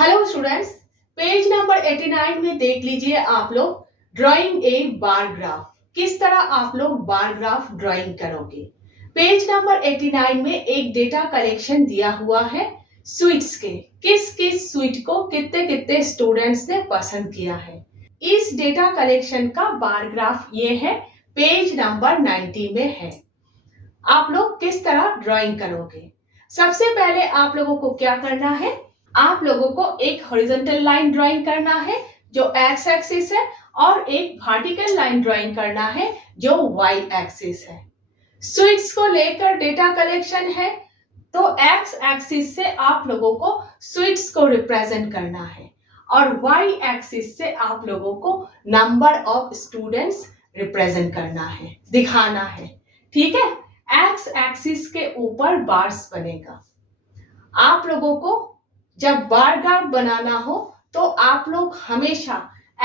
Hello students, page number 89 में देख लीजिए आप लोग ड्राइंग ए बार ग्राफ। किस तरह आप लोग बार ग्राफ ड्राइंग करोगे। पेज नंबर 89 में एक डेटा कलेक्शन दिया हुआ है स्वीट्स के। किस किस स्वीट को कितने कितने स्टूडेंट्स ने पसंद किया है। इस डेटा कलेक्शन का बार ग्राफ ये है, पेज नंबर 90 में है। आप लोग किस तरह ड्राइंग करोगे। सबसे पहले आप लोगों को क्या करना है, आप लोगों को एक हॉरिजॉन्टल लाइन ड्राइंग करना है जो एक्स एक्सिस है और एक वर्टिकल लाइन ड्राइंग करना है जो वाई एक्सिस है। स्वीट्स को लेकर डेटा कलेक्शन है तो एक्स एक्सिस से आप लोगों को स्वीट्स को रिप्रेजेंट करना है और वाई एक्सिस से आप लोगों को नंबर ऑफ स्टूडेंट्स रिप्रेजेंट करना है, दिखाना है। ठीक है, एक्स एक्सिस के ऊपर बार्स बनेगा। आप लोगों को जब बार ग्राफ बनाना हो तो आप लोग हमेशा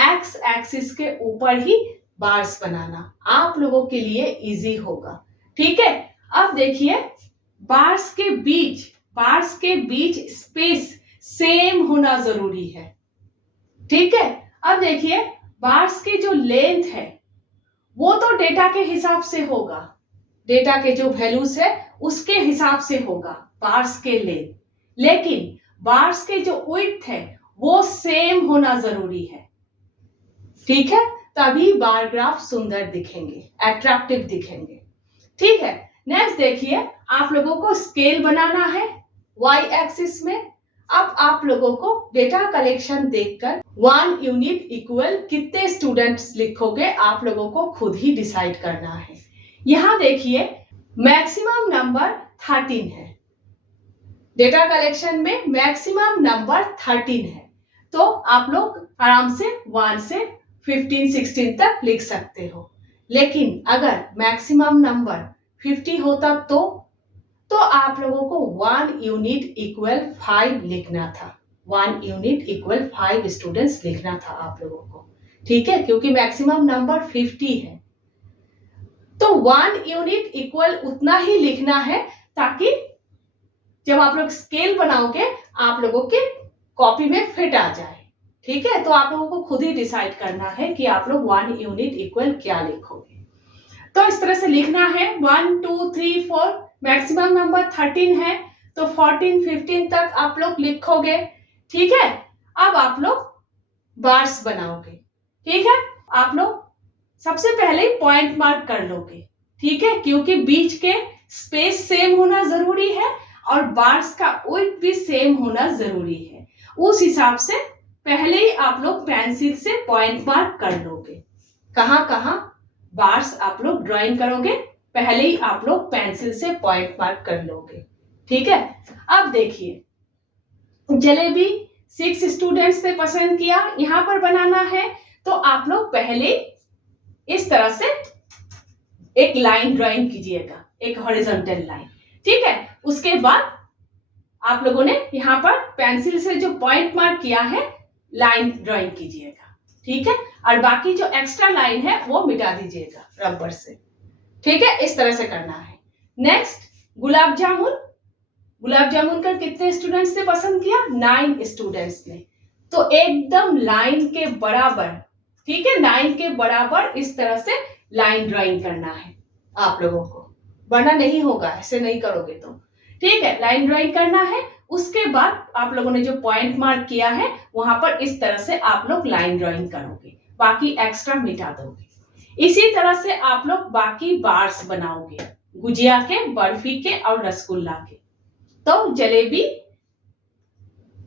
एक्स एक्सिस के ऊपर ही बार्स बनाना, आप लोगों के लिए इजी होगा। ठीक है, अब देखिए बार्स के बीच स्पेस सेम होना जरूरी है। ठीक है, अब देखिए बार्स की जो लेंथ है वो तो डेटा के हिसाब से होगा, डेटा के जो वैल्यूज है उसके हिसाब से होगा बार्स के लेंथ, लेकिन बार्स के जो विड्थ है वो सेम होना जरूरी है। ठीक है, तभी बार ग्राफ सुंदर दिखेंगे, अट्रैक्टिव दिखेंगे। ठीक है, नेक्स्ट देखिए आप लोगों को स्केल बनाना है वाई एक्सिस में। अब आप लोगों को डेटा कलेक्शन देखकर 1 यूनिट इक्वल कितने स्टूडेंट्स लिखोगे आप लोगों को खुद ही डिसाइड करना है। यहां देखिए मैक्सिमम नंबर 13 है, डेटा कलेक्शन में मैक्सिमम नंबर 13 है, तो आप लोग आराम से 1 से 15 16 तक लिख सकते हो। लेकिन अगर मैक्सिमम नंबर 50 होता तो आप लोगों को 1 यूनिट इक्वल 5 लिखना था, 1 यूनिट इक्वल 5 स्टूडेंट्स लिखना था आप लोगों को। ठीक है, क्योंकि मैक्सिमम नंबर 50 है तो 1 यूनिट इक्वल उतना ही लिखना है ताकि जब आप लोग स्केल बनाओगे आप लोगों के कॉपी में फिट आ जाए। ठीक है, तो आप लोगों को खुद ही डिसाइड करना है कि आप लोग 1 यूनिट इक्वल क्या लिखोगे। तो इस तरह से लिखना है 1 2 3 4, मैक्सिमम नंबर 13 है तो 14 15 तक आप लोग लिखोगे। ठीक है, अब आप लोग बार्स बनाओगे। ठीक है, आप लोग सबसे पहले पॉइंट मार्क कर लोगे। ठीक है, क्योंकि बीच के स्पेस सेम होना जरूरी है और बार्स का विड्थ भी सेम होना जरूरी है। उस हिसाब से पहले ही आप लोग पेंसिल से पॉइंट मार्क कर लोगे। कहां कहां बार्स आप लोग ड्राइंग करोगे, पहले ही आप लोग पेंसिल से पॉइंट मार्क कर लोगे। ठीक है, अब देखिए जलेबी 6 स्टूडेंट्स ने पसंद किया, यहां पर बनाना है तो आप लोग पहले इस तरह से एक लाइन ड्राइंग कीजिएगा, एक हॉरिजॉन्टल लाइन। ठीक है, उसके बाद आप लोगों ने यहाँ पर पेंसिल से जो पॉइंट मार्क किया है लाइन ड्राइंग कीजिएगा। ठीक है, और बाकी जो एक्स्ट्रा लाइन है वो मिटा दीजिएगा रबर से। ठीक है, इस तरह से करना है। नेक्स्ट गुलाब जामुन का कितने स्टूडेंट्स ने पसंद किया, 9 स्टूडेंट्स ने, तो एकदम लाइन के बराबर, ठीक है 9 के बराबर इस तरह से लाइन ड्राइंग करना है आप लोगों को, वरना नहीं होगा ऐसे नहीं करोगे तो। ठीक है, लाइन ड्राइंग करना है। उसके बाद आप लोगों ने जो पॉइंट मार्क किया है वहां पर इस तरह से आप लोग लाइन ड्राइंग करोगे, बाकी एक्स्ट्रा मिटा दोगे। इसी तरह से आप लोग बाकी बार्स बनाओगे, गुजिया के, बर्फी के और रसगुल्ला के। तो जलेबी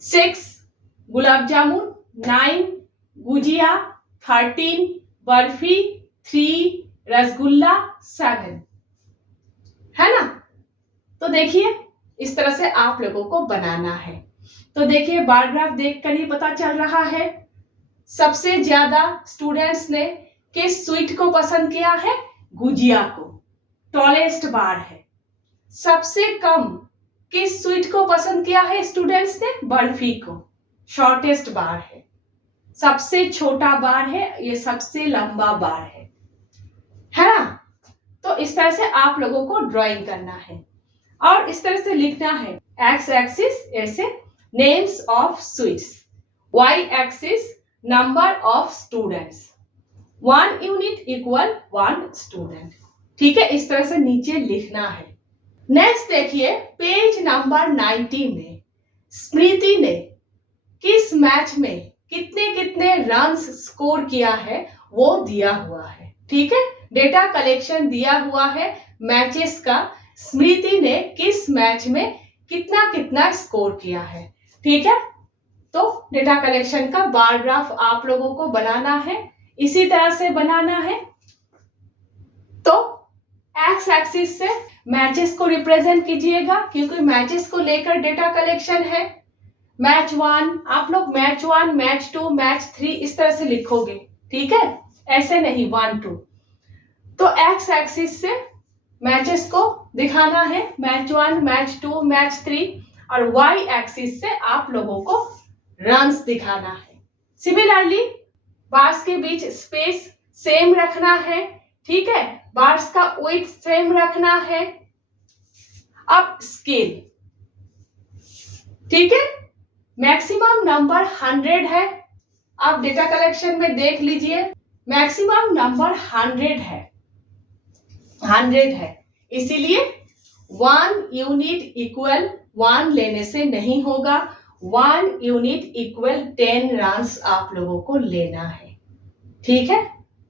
6, गुलाब जामुन 9, गुजिया 13, बर्फी 3, रसगुल्ला 7 है ना। तो देखिए इस तरह से आप लोगों को बनाना है। तो देखिए बार ग्राफ देखकर ही पता चल रहा है सबसे ज्यादा स्टूडेंट्स ने किस स्वीट को पसंद किया है, गुजिया को, टॉलेस्ट बार है। सबसे कम किस स्वीट को पसंद किया है स्टूडेंट्स ने, बर्फी को, शॉर्टेस्ट बार है। सबसे छोटा बार है, ये सबसे लंबा बार है ना। तो इस तरह से आप लोगों को ड्राइंग करना है और इस तरह से लिखना है एक्स एक्सिस ऐसे names of sweets, y axis number of students, 1 unit equal 1 student. ठीक है, इस तरह से नीचे लिखना है। नेक्स्ट देखिए पेज नंबर 90 में स्मृति ने किस मैच में कितने कितने रन्स स्कोर किया है वो दिया हुआ है। ठीक है, डेटा कलेक्शन दिया हुआ है मैचेस का, स्मृति ने किस मैच में कितना कितना स्कोर किया है। ठीक है, तो डेटा कलेक्शन का बार ग्राफ आप लोगों को बनाना है, इसी तरह से बनाना है। तो एक्स एक्सिस से मैचेस को रिप्रेजेंट कीजिएगा, क्योंकि मैचेस को लेकर डेटा कलेक्शन है। मैच 1 आप लोग मैच 1, मैच 2, मैच 3 इस तरह से लिखोगे। ठीक है, ऐसे नहीं 1 2। तो एक्स एक्सिस से मैचेस को दिखाना है, मैच 1, मैच 2, मैच 3, और वाई एक्सिस से आप लोगों को रन्स दिखाना है। सिमिलरली बार्स के बीच स्पेस सेम रखना है। ठीक है, बार्स का वेट सेम रखना है। अब स्केल, ठीक है, मैक्सिमम नंबर 100 है। आप डेटा कलेक्शन में देख लीजिए, मैक्सिमम नंबर 100 है, 100 है, इसीलिए 1 यूनिट इक्वल 1 लेने से नहीं होगा, 1 यूनिट इक्वल 10 रन्स आप लोगों को लेना है। ठीक है,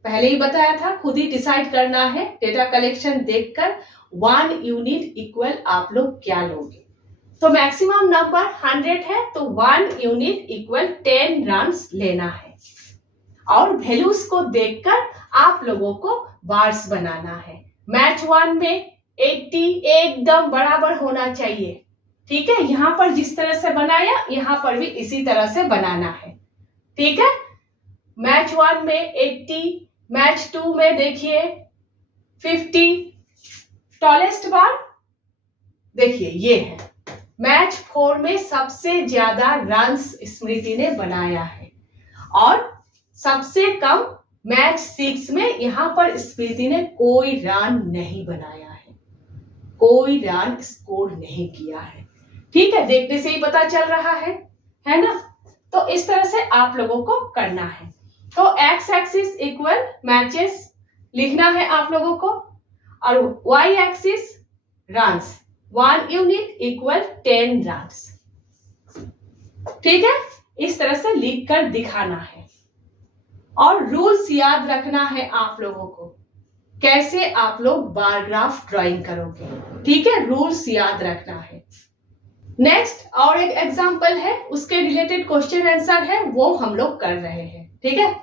पहले ही बताया था, खुद ही डिसाइड करना है डेटा कलेक्शन देखकर 1 यूनिट इक्वल आप लोग क्या लोगे। तो मैक्सिमम नंबर 100 है, तो 1 यूनिट इक्वल 10 रन्स लेना है, और वैल्यूज को देखकर आप लोगों को बार्स बनाना है। मैच 1 में 80 एकदम बराबर होना चाहिए। ठीक है, यहां पर जिस तरह से बनाया यहां पर भी इसी तरह से बनाना है। ठीक है, मैच 1 में 80, मैच 2 में देखिए 50। टॉलेस्ट बार देखिए ये है, मैच 4 में सबसे ज्यादा रन्स स्मृति ने बनाया है, और सबसे कम मैच 6 में यहां पर स्मृति ने कोई रन नहीं बनाया है, कोई रन स्कोर नहीं किया है। ठीक है, देखने से ही पता चल रहा है ना। तो इस तरह से आप लोगों को करना है। तो एक्स एक्सिस इक्वल मैचेस लिखना है आप लोगों को, और y axis runs, 1 unit equal 10 runs. ठीक है, इस तरह से लिख कर दिखाना है, और रूल्स याद रखना है आप लोगों को, कैसे आप लोग बार ग्राफ ड्राइंग करोगे। ठीक है, रूल्स याद रखना है। नेक्स्ट और एक एग्जांपल है, उसके रिलेटेड क्वेश्चन आंसर है, वो हम लोग कर रहे हैं। ठीक है।